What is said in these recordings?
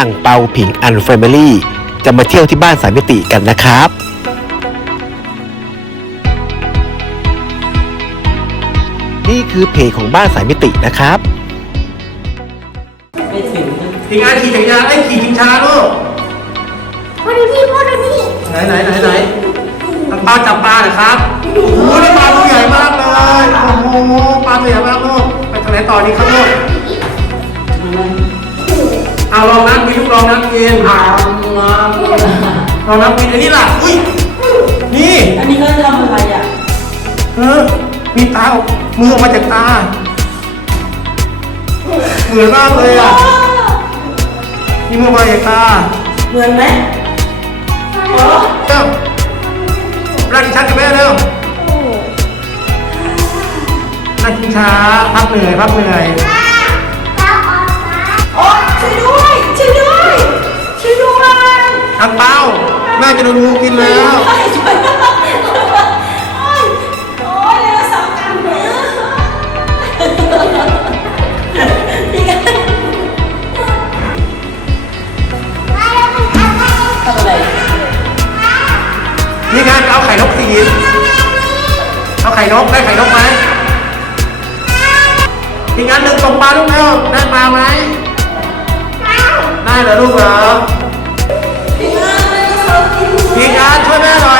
อ่างเปาผิงอันแฟมิลี่จะมาเที่ยวที่บ้านสายมิติกันนะครับนี่คือเพจของบ้านสายมิตินะครับทีงานขี่จักรยานไอ้ยขี่ชิงช้าลูกพ่อดูนี่พ่อดูนี่ไหนไหนไหนไหนทางปลาจับปลาเหรอครับโอ้โหได้ปลาตัวใหญ่มากเลย โอ้โห ปลาตัวใหญ่มากลูก ไปทางไหนต่อดีครับลูกเอาลองนับกินลูกลองนับกินลองนับกินอันนี้ล่ะ อุ้ย นี่ อันนี้เขาจะทำอะไรอะเออมีตาออกมือออกมาจากตา เหมือนมากเลยอะนี่มือออกมาจากตาเหมือนไหมเร็วรักชัดกับแม่เร็วนั่งกินช้าพักเหนื่อยพักเหนื่อยโอ๊ย ช่วยด้วย ช่วยด้วย ช่วยด้วยอังเปาแม่จะโดนงูกินแล้ว ช่วยด้วยโอ๊ยโอ๊ยเร็วสองกันเนื้อพี่กันทำอะไรนี่ไงเอาไข่นกสีเอาไข่นกได้ไข่นกไหมอีกอันหนึ่งตกปลาลูกเร็วได้ปลาไหม ได้เหรอลูกเหรอพี่กันเร็วสองกินอีกอันช่วยแม่หน่อย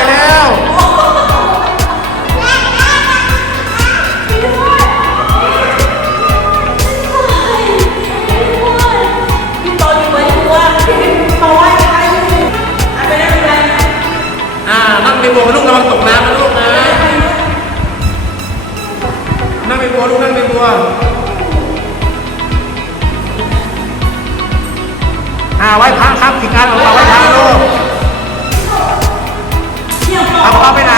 อ่าไหว้พระครับอีกอันของเราไหว้พระลูกเอาเป้าไปไหน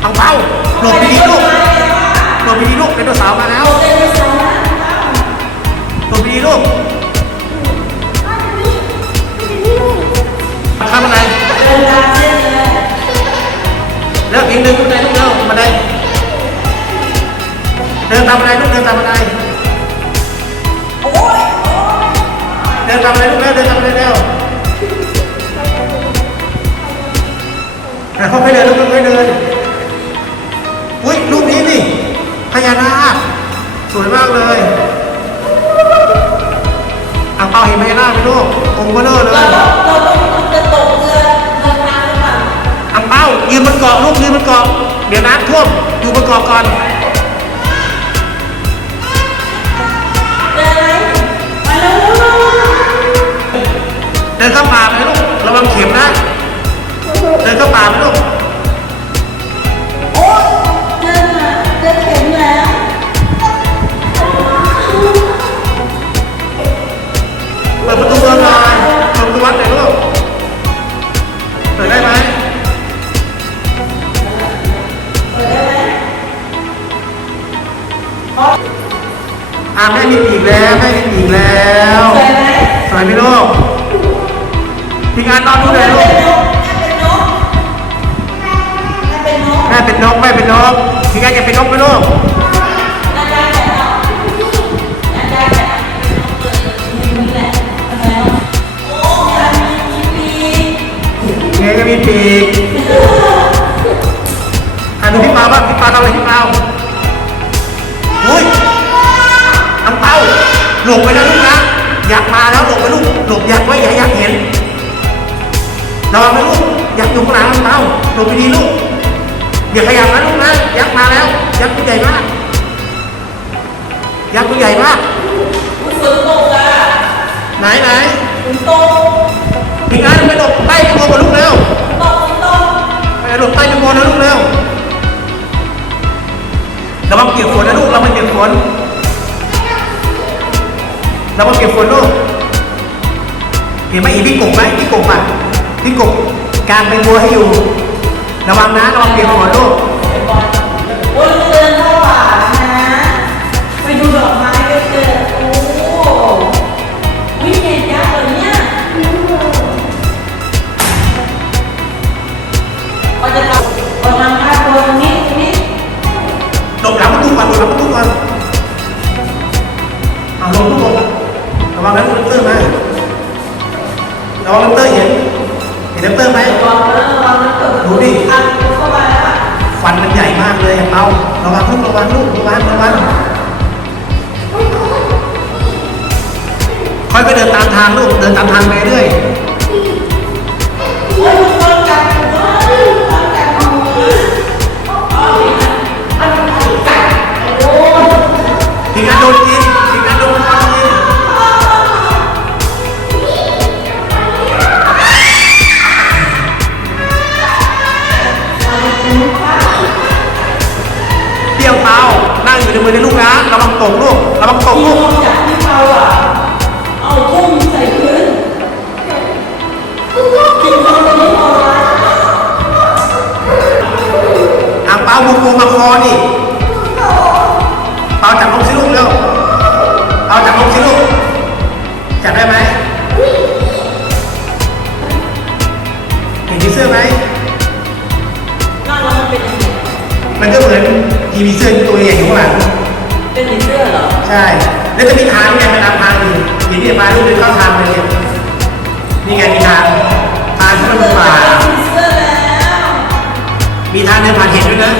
เอาเป้าหลบไปดีลูกหลบไปดีลูกเป็นตัวสาวมาแล้วหลบไปดีลูกข้ามบันไดเลิกอีกหนึ่งบันไดลูกเร็วบันได้เดินตามบันไดลูกเดินตามบันได เดินตามบันไดลูกเร็วเดินตามบันไดเร็วแต่เขาไม่เดินลูกไม่เดินอุ้ยรูปนี้นี่พญานาคสวยมากเลยอ่างเปาเห็นพญานาคไหมลูกองค์เบลอเลยเราเราต้องจะตกเรือเดินทางหรือเปล่าอ่างเปายืนบนเกาะลูกยืนบนเกาะเดี๋ยวน้ำท่วมอยู่บนเกาะก่อน ทีมงานนอนดูหน่อยลูกเป็นนกเป็นนกแม่เป็นนกแม่เป็นนกแม่เป็นนกทีมงายากเป็นนกไหมลูกอาจารย์แกะเอาอาจารย์แกะนี่แหละทำไมอะโอ้ยมีปีเงี้ยก็มีปีกอ่าดูพี่ปาบ้างพี่ปาทำอะไรพี่ปาอุ้ยอังเป้าหลบไปนะลูกนะอยากมาแล้วหลบไปลูกหลบอยากไว้อย่าอยากเห็น ระวังนะลูกอยากอยู่ข้างหลังอังเป้าหลบไปดีลูกอย่าขยับนะลูกนะยักษ์มาแล้ว ยักษ์ตัวใหญ่มาก ยักษ์ตัวใหญ่มากผู้สูงตกอะไหนไหนฝนตกพี่งานไปหลบใต้กระโปรงกับลูกเร็วตกฝนตกไปหลบใต้กระโปรงนะลูกเร็วระวังเปียกฝนนะลูกระวังเปียกฝนระวังเปียกฝนลูกเห็นไหมอีพี่กบไหมพี่กบอะ พี่กบกลางเป็นบัวให้อยู่ ระวังนะระวังเปียกฝนลูกโอ้ยเดินเข้าป่านะ ไปดูดอกไม้กันเถอะโอ้วิ่งเห็นยักษ์เหรอเนี่ยเราจะทำเราทำภาพตัวตรงนี้ตรงนี้หลบหลังประตูก่อนหลบหลังประตูก่อนเอาลงลูกลงระวังนะลูกเลื่อน เลเตอร์ไหมดูดิฟันมันใหญ่มากเลยเอาระวังลูกระวังลูกระวังระวังค่อยไปเดินตามทางลูกเดินตามทางไปเรื่อย ดึงมือในลูกนะระวังตกลูกระวังตกลูกจากที่เราอะเอาทุ่มใส่พื้นกินคนี้บพออ่าเป้าบุกบุกมาคอดิ เห็นเนี่ยมาลูกเดินเข้าทางเลยเนี่ยนี่ไงมีทางทางที่มันเป็นป่าผีเสื้อแล้วมีทางเดินผ่านเห็นด้วยนะ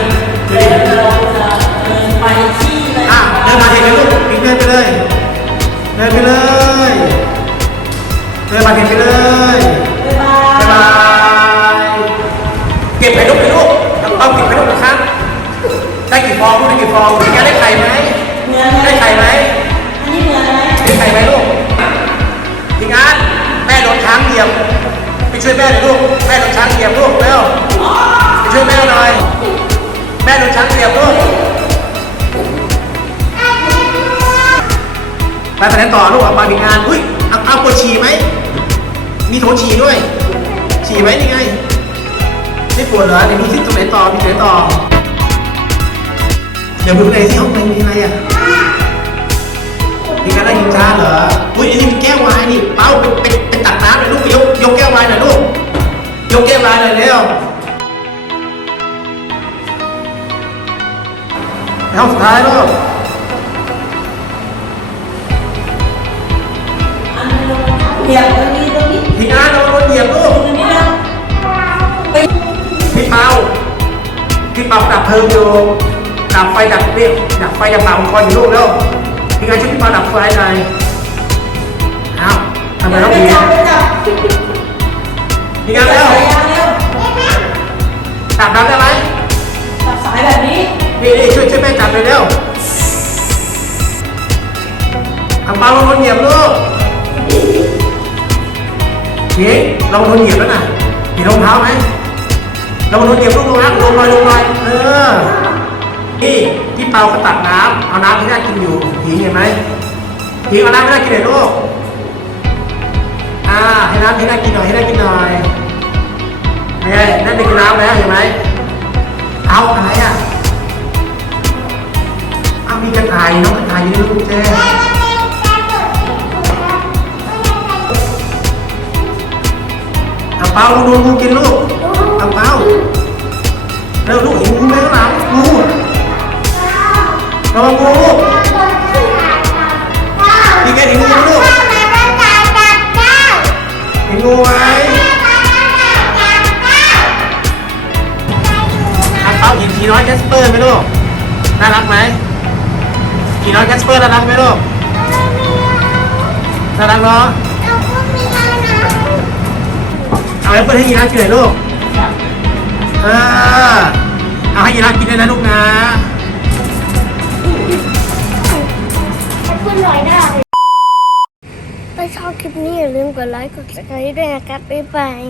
ดูดิเดินไปที่ไหนอะเดินผ่านเห็นเลยลูกปิ๊กเดินไปเลย เดินไปเลยเดินผ่านเห็นไปเลยบ๊ายบายเก็บไข่ลูกไปลูกต้องเก็บไข่ลูกนะครับได้กี่ฟองลูกได้กี่ฟองแกได้ไข่ไหม ช่วยแม่หน่อยลูก แม่โดนช้างเหยียบลูกเร็วไปช่วยแม่หน่อย แม่โดนช้างเหยียบลูก ไปไปไหนต่อลูกเอามาดีงาน อุ้ยเอาเอาปวดฉี่ไหม มีโถฉี่ด้วย ฉี่ไหมนี่ไง ไม่ปวดเหรอเดี๋ยวดูสิตรงไหนต่อมีตรงไหนต่อเดี๋ยวดูในที่ห้องในมีอะไรอะมีการได้ยินช้าเหรอ ยกแก้ววายหน่อยเร็วไปห้องสุดท้ายลูกอันนี้เราเหยียบตรงนี้ตรงนี้ทีงานเราโดนเหยียบลูกตรงนี้นะไปพี่เปาพี่เปาดับเพลิงอยู่ดับไฟดับเรียกดับไฟดับเปล่าคอยอยู่ลูกแล้วพี่การช่วยพี่เปาดับไฟหน่อยเอาทำไมต้องไปมีจับ ไปจับพี่การเร็วจับสายยางเร็วดับน้ำได้ไหมจับสายแบบนี้นี่นี่ช่วยช่วยแม่จับเลยเร็วทำเปาลงโดนเหยียบลูกนี่เราโดนเหยียบแล้วน่ะเห็นรองเท้าไหมเราโดนเหยียบลูกลงนะลงหน่อยลงหน่อยเออนี่พี่เปาก็ตักน้ำเอาน้ำที่น่ากินอยู่ผีเห็นไหมผีเอาน้ำที่น่ากินหน่อยลูกอ่า ให้น้ำให้น่ากินหน่อยให้น่ากินหน่อยไงนั่นเป็นน้ำแล้วเห็นไหมเอาอะไรอะเอามีกระต่ายน้องกระต่ายอยู่ในลูกแจเอาเปาดูงูกินลูกเอาเปาเร็วลูกห็นงูไหมข้างหลังงูระวังงูลูกนี่ไงเห็นงูไหมลูก เอาเปาเห็นผีน้อยแคสเปอร์ไหมลูก น่ารักไหมผีน้อยแคสเปอร์น่ารักไหมลูก น่ารักเนาะเอาแอปเปิลให้ยีราฟกินหน่อยลูกเออเอาให้ยีราฟกินด้วยนะลูกนะ ถ้าชอบคลิปนี้อย่าลืมกดไลค์ กดซับสไครต์ด้วยนะครับ บ๊ายบาย